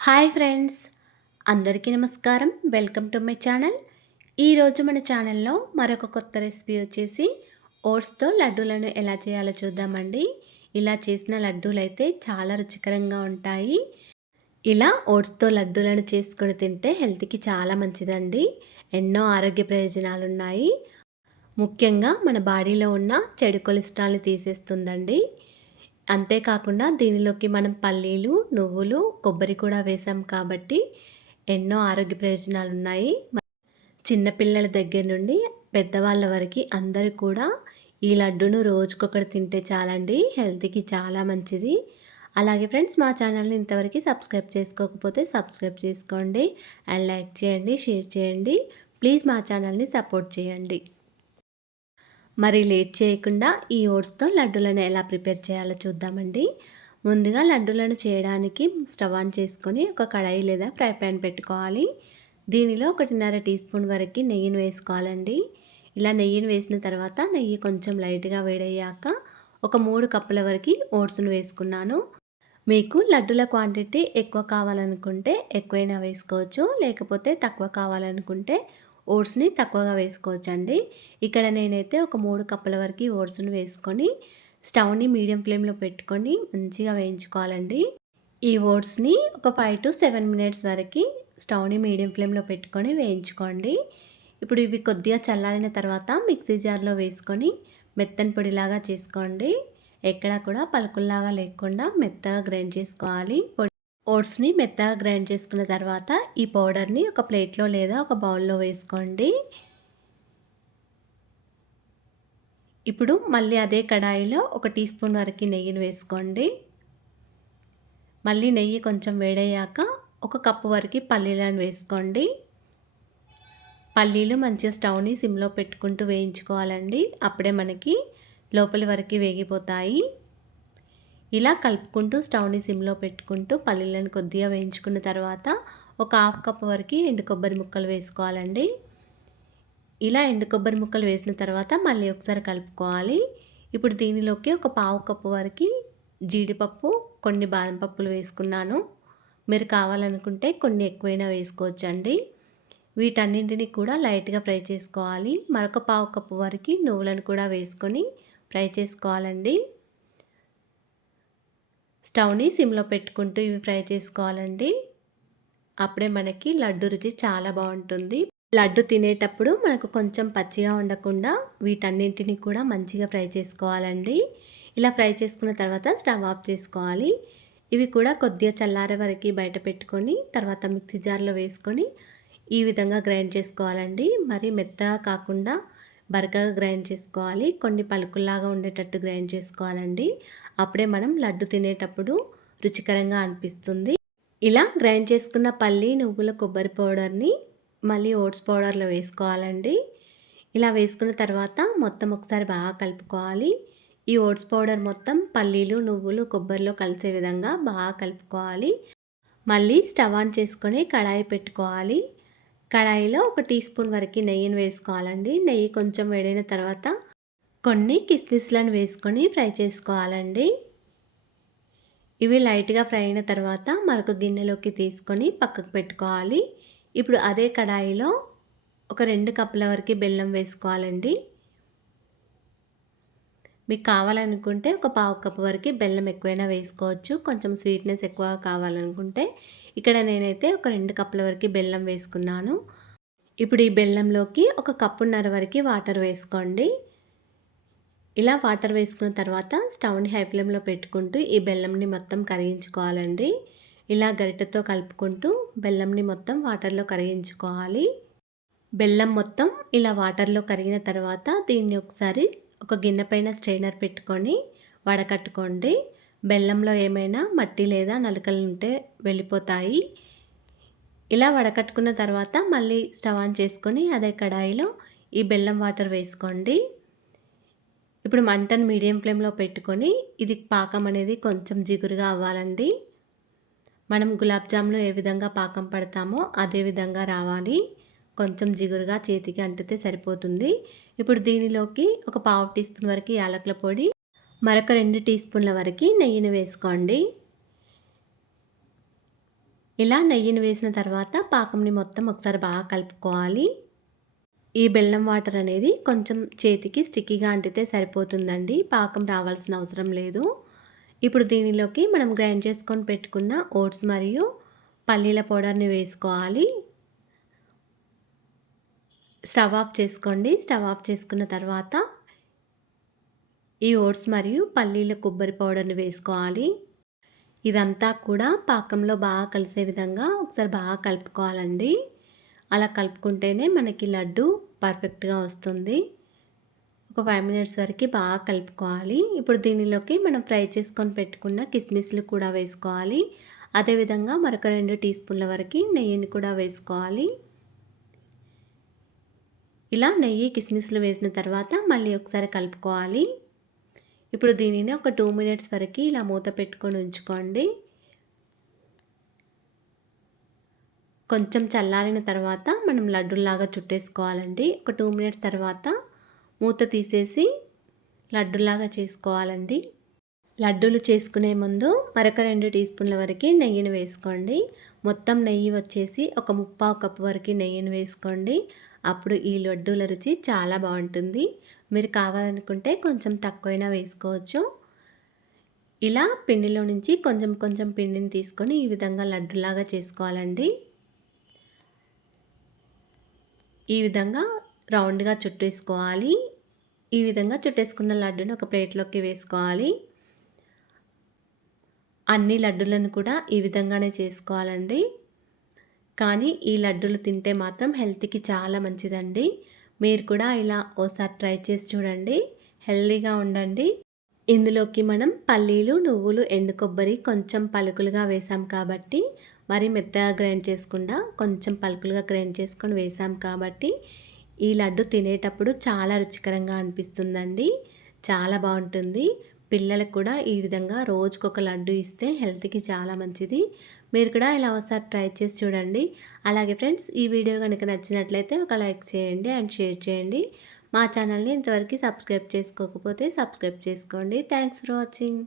Hi friends, అందరికీ నమస్కారం. Welcome to my channel. ఈరోజు మన ఛానల్లో మరొక కొత్త రెసిపీ వచ్చేసి ఓట్స్తో లడ్డూలను ఎలా చేయాలో చూద్దామండి. ఇలా చేసిన లడ్డూలు అయితే చాలా రుచికరంగా ఉంటాయి. ఇలా ఓట్స్తో లడ్డూలను చేసుకొని తింటే హెల్త్కి చాలా మంచిదండి. ఎన్నో ఆరోగ్య ప్రయోజనాలు ఉన్నాయి. ముఖ్యంగా మన బాడీలో ఉన్న చెడు కొలెస్ట్రాల్ని తీసేస్తుందండి. అంతేకాకుండా దీనిలోకి మనం పల్లీలు, నువ్వులు, కొబ్బరి కూడా వేసాం కాబట్టి ఎన్నో ఆరోగ్య ప్రయోజనాలు ఉన్నాయి. చిన్నపిల్లల దగ్గర నుండి పెద్దవాళ్ళ వరకు అందరూ కూడా ఈ లడ్డూను రోజుకొకటి తింటే చాలండి, హెల్త్కి చాలా మంచిది. అలాగే ఫ్రెండ్స్, మా ఛానల్ని ఇంతవరకు సబ్స్క్రైబ్ చేసుకోకపోతే సబ్స్క్రైబ్ చేసుకోండి అండ్ లైక్ చేయండి, షేర్ చేయండి. ప్లీజ్ మా ఛానల్ని సపోర్ట్ చేయండి. మరి లేట్ చేయకుండా ఈ ఓట్స్తో లడ్డూలను ఎలా ప్రిపేర్ చేయాలో చూద్దామండి. ముందుగా లడ్డూలను చేయడానికి స్టవ్ ఆన్ చేసుకొని ఒక కడాయి లేదా ఫ్రై ప్యాన్ పెట్టుకోవాలి. దీనిలో 1.5 టీ స్పూన్ వరకు నెయ్యిని వేసుకోవాలండి. ఇలా నెయ్యిని వేసిన తర్వాత నెయ్యి కొంచెం లైట్గా వేడయ్యాక ఒక 3 కప్పుల వరకు ఓట్స్ను వేసుకున్నాను. మీకు లడ్డూల క్వాంటిటీ ఎక్కువ కావాలనుకుంటే ఎక్కువైనా వేసుకోవచ్చు, లేకపోతే తక్కువ కావాలనుకుంటే ఓట్స్ని తక్కువగా వేసుకోవచ్చండి. ఇక్కడ నేనైతే ఒక 3 కప్పుల వరకు ఓట్స్ని వేసుకొని స్టవ్ని మీడియం ఫ్లేమ్లో పెట్టుకొని మంచిగా వేయించుకోవాలండి. ఈ ఓట్స్ని ఒక 5 to 7 మినిట్స్ వరకు స్టవ్ని మీడియం ఫ్లేమ్లో పెట్టుకొని వేయించుకోండి. ఇప్పుడు ఇవి కొద్దిగా చల్లారిన తర్వాత మిక్సీ జార్లో వేసుకొని మెత్తని పొడిలాగా చేసుకోండి. ఎక్కడా కూడా పలుకుల్లాగా లేకుండా మెత్తగా గ్రైండ్ చేసుకోవాలి. ఓట్స్ని మెత్తగా గ్రైండ్ చేసుకున్న తర్వాత ఈ పౌడర్ని ఒక ప్లేట్లో లేదా ఒక బౌల్లో వేసుకోండి. ఇప్పుడు మళ్ళీ అదే కడాయిలో ఒక టీ స్పూన్ వరకు నెయ్యిని వేసుకోండి. మళ్ళీ నెయ్యి కొంచెం వేడయ్యాక ఒక కప్పు వరకు పల్లీలను వేసుకోండి. పల్లీలు మంచిగా స్టవ్ని సిమ్లో పెట్టుకుంటూ వేయించుకోవాలండి. అప్పుడే మనకి లోపలి వరకు వేగిపోతాయి. ఇలా కలుపుకుంటూ స్టవ్ని సిమ్లో పెట్టుకుంటూ పల్లీలను కొద్దిగా వేయించుకున్న తర్వాత ఒక హాఫ్ కప్ వరకు ఎండు కొబ్బరి ముక్కలు వేసుకోవాలండి. ఇలా ఎండు కొబ్బరి ముక్కలు వేసిన తర్వాత మళ్ళీ ఒకసారి కలుపుకోవాలి. ఇప్పుడు దీనిలోకి ఒక పావు కప్పు వరకు జీడిపప్పు, కొన్ని బాదం పప్పులు వేసుకున్నాను. మీరు కావాలనుకుంటే కొన్ని ఎక్కువైనా వేసుకోవచ్చండి. వీటన్నింటినీ కూడా లైట్గా ఫ్రై చేసుకోవాలి. మరొక పావు కప్పు వరకు నువ్వులను కూడా వేసుకొని ఫ్రై చేసుకోవాలండి. స్టవ్ని సిమ్లో పెట్టుకుంటూ ఇవి ఫ్రై చేసుకోవాలండి. అప్పుడే మనకి లడ్డు రుచి చాలా బాగుంటుంది. లడ్డు తినేటప్పుడు మనకు కొంచెం పచ్చిగా ఉండకుండా వీటన్నింటినీ కూడా మంచిగా ఫ్రై చేసుకోవాలండి. ఇలా ఫ్రై చేసుకున్న తర్వాత స్టవ్ ఆఫ్ చేసుకోవాలి. ఇవి కూడా కొద్దిగా చల్లారే వరకు బయట పెట్టుకొని తర్వాత మిక్సీ జార్లో వేసుకొని ఈ విధంగా గ్రైండ్ చేసుకోవాలండి. మరి మెత్తగా కాకుండా బరకగా గ్రైండ్ చేసుకోవాలి. కొన్ని పలుకుల్లాగా ఉండేటట్టు గ్రైండ్ చేసుకోవాలండి. అప్పుడే మనం లడ్డు తినేటప్పుడు రుచికరంగా అనిపిస్తుంది. ఇలా గ్రైండ్ చేసుకున్న పల్లి, నువ్వుల, కొబ్బరి పౌడర్ని మళ్ళీ ఓట్స్ పౌడర్లో వేసుకోవాలండి. ఇలా వేసుకున్న తర్వాత మొత్తం ఒకసారి బాగా కలుపుకోవాలి. ఈ ఓట్స్ పౌడర్ మొత్తం పల్లీలు, నువ్వులు, కొబ్బరిలో కలిసే విధంగా బాగా కలుపుకోవాలి. మళ్ళీ స్టవ్ ఆన్ చేసుకొని కడాయి పెట్టుకోవాలి. కడాయిలో ఒక టీ స్పూన్ వరకు నెయ్యిని వేసుకోవాలండి. నెయ్యి కొంచెం వేడైన తర్వాత కొన్ని కిస్మిస్లను వేసుకొని ఫ్రై చేసుకోవాలండి. ఇవి లైట్గా ఫ్రై అయిన తర్వాత మరొక గిన్నెలోకి తీసుకొని పక్కకు పెట్టుకోవాలి. ఇప్పుడు అదే కడాయిలో ఒక 2 కప్పుల వరకు బెల్లం వేసుకోవాలండి. మీకు కావాలనుకుంటే ఒక పావు కప్పు వరకు బెల్లం ఎక్కువైనా వేసుకోవచ్చు. కొంచెం స్వీట్నెస్ ఎక్కువ కావాలనుకుంటే ఇక్కడ నేనైతే ఒక 2 కప్పుల వరకు బెల్లం వేసుకున్నాను. ఇప్పుడు ఈ బెల్లంలోకి ఒక కప్పున్నర వరకు వాటర్ వేసుకోండి. ఇలా వాటర్ వేసుకున్న తర్వాత స్టవ్ని హై ఫ్లేమ్లో పెట్టుకుంటూ ఈ బెల్లంని మొత్తం కరిగించుకోవాలండి. ఇలా గరిటెతో కలుపుకుంటూ బెల్లంని మొత్తం వాటర్లో కరిగించుకోవాలి. బెల్లం మొత్తం ఇలా వాటర్లో కరిగిన తర్వాత దీన్ని ఒకసారి ఒక గిన్నె పైన స్ట్రైనర్ పెట్టుకొని వడకట్టుకోండి. బెల్లంలో ఏమైనా మట్టి లేదా నలకలు ఉంటే వెళ్ళిపోతాయి. ఇలా వడకట్టుకున్న తర్వాత మళ్ళీ స్టవ్ ఆన్ చేసుకొని అదే కడాయిలో ఈ బెల్లం వాటర్ వేసుకోండి. ఇప్పుడు మంటను మీడియం ఫ్లేమ్లో పెట్టుకొని ఇది పాకం అనేది కొంచెం జిగురుగా అవ్వాలండి. మనం గులాబ్ జామ్లో ఏ విధంగా పాకం పడతామో అదే విధంగా రావాలి. కొంచెం జిగురుగా చేతికి అంటితే సరిపోతుంది. ఇప్పుడు దీనిలోకి ఒక పావు టీ స్పూన్ వరకు యాలకుల పొడి, మరొక 2 టీ స్పూన్ల వరకు నెయ్యిని వేసుకోండి. ఇలా నెయ్యిని వేసిన తర్వాత పాకంని మొత్తం ఒకసారి బాగా కలుపుకోవాలి. ఈ బెల్లం వాటర్ అనేది కొంచెం చేతికి స్టిక్కీగా అంటితే సరిపోతుందండి. పాకం రావాల్సిన అవసరం లేదు. ఇప్పుడు దీనిలోకి మనం గ్రైండ్ చేసుకొని పెట్టుకున్న ఓట్స్ మరియు పల్లీల పౌడర్‌ని వేసుకోవాలి. స్టవ్ ఆఫ్ చేసుకోండి. స్టవ్ ఆఫ్ చేసుకున్న తర్వాత ఈ ఓట్స్ మరియు పల్లీల కొబ్బరి పౌడర్‌ని వేసుకోవాలి. ఇదంతా కూడా పాకంలో బాగా కలిసే విధంగా ఒకసారి బాగా కలుపుకోవాలండి. అలా కలుపుకుంటేనే మనకి లడ్డు పర్ఫెక్ట్‌గా వస్తుంది. ఒక 5 మినిట్స్ వరకు బాగా కలుపుకోవాలి. ఇప్పుడు దీనిలోకి మనం ఫ్రై చేసుకొని పెట్టుకున్న కిస్మిస్‌లు కూడా వేసుకోవాలి. అదేవిధంగా మరొక 2 టీ స్పూన్ల వరకు నెయ్యిని కూడా వేసుకోవాలి. ఇలా నెయ్యి, కిస్మిస్‌లు వేసిన తర్వాత మళ్ళీ ఒకసారి కలుపుకోవాలి. ఇప్పుడు దీనిని ఒక 2 మినిట్స్ వరకు ఇలా మూత పెట్టుకొని ఉంచుకోండి. కొంచెం చల్లారిన తర్వాత మనం లడ్డూల్లాగా చుట్టేసుకోవాలండి. ఒక 2 మినిట్స్ తర్వాత మూత తీసేసి లడ్డూలాగా చేసుకోవాలండి. లడ్డూలు చేసుకునే ముందు మరొక 2 టీ స్పూన్ల వరకు నెయ్యిని వేసుకోండి. మొత్తం నెయ్యి వచ్చేసి ఒక ముప్పావు కప్పు వరకు నెయ్యిని వేసుకోండి. అప్పుడు ఈ లడ్డూల రుచి చాలా బాగుంటుంది. మీరు కావాలనుకుంటే కొంచెం తక్కువైనా వేసుకోవచ్చు. ఇలా పిండిలో నుంచి కొంచెం కొంచెం పిండిని తీసుకొని ఈ విధంగా లడ్డులాగా చేసుకోవాలండి. ఈ విధంగా రౌండ్‌గా చుట్టేసుకోవాలి. ఈ విధంగా చుట్టేసుకున్న లడ్డుని ఒక ప్లేట్‌లోకి వేసుకోవాలి. అన్ని లడ్డులను కూడా ఈ విధంగానే చేసుకోవాలండి. కానీ ఈ లడ్డూలు తింటే మాత్రం హెల్త్‌కి చాలా మంచిదండి. మీరు కూడా ఇలా ఓసారి ట్రై చేసి చూడండి. హెల్తీగా ఉండండి. ఇందులోకి మనం పల్లీలు, నువ్వులు, ఎండు కొబ్బరి కొంచెం పలుకులుగా వేసాం కాబట్టి, మరి మెత్తగా గ్రైండ్ చేసుకుండా కొంచెం పలుకులుగా గ్రైండ్ చేసుకొని వేసాం కాబట్టి, ఈ లడ్డు తినేటప్పుడు చాలా రుచికరంగా అనిపిస్తుందండి. చాలా బాగుంటుంది. పిల్లలకు కూడా ఈ విధంగా రోజుకొక లడ్డు ఇస్తే హెల్త్‌కి చాలా మంచిది. మీరు కూడా ఇలా ఒకసారి ట్రై చేసి చూడండి. అలాగే ఫ్రెండ్స్, ఈ వీడియో గనుక నచ్చినట్లయితే ఒక లైక్ చేయండి అండ్ షేర్ చేయండి. మా ఛానల్‌ని ఇంతవరకు సబ్స్క్రైబ్ చేసుకోకపోతే సబ్స్క్రైబ్ చేసుకోండి. Thanks for watching.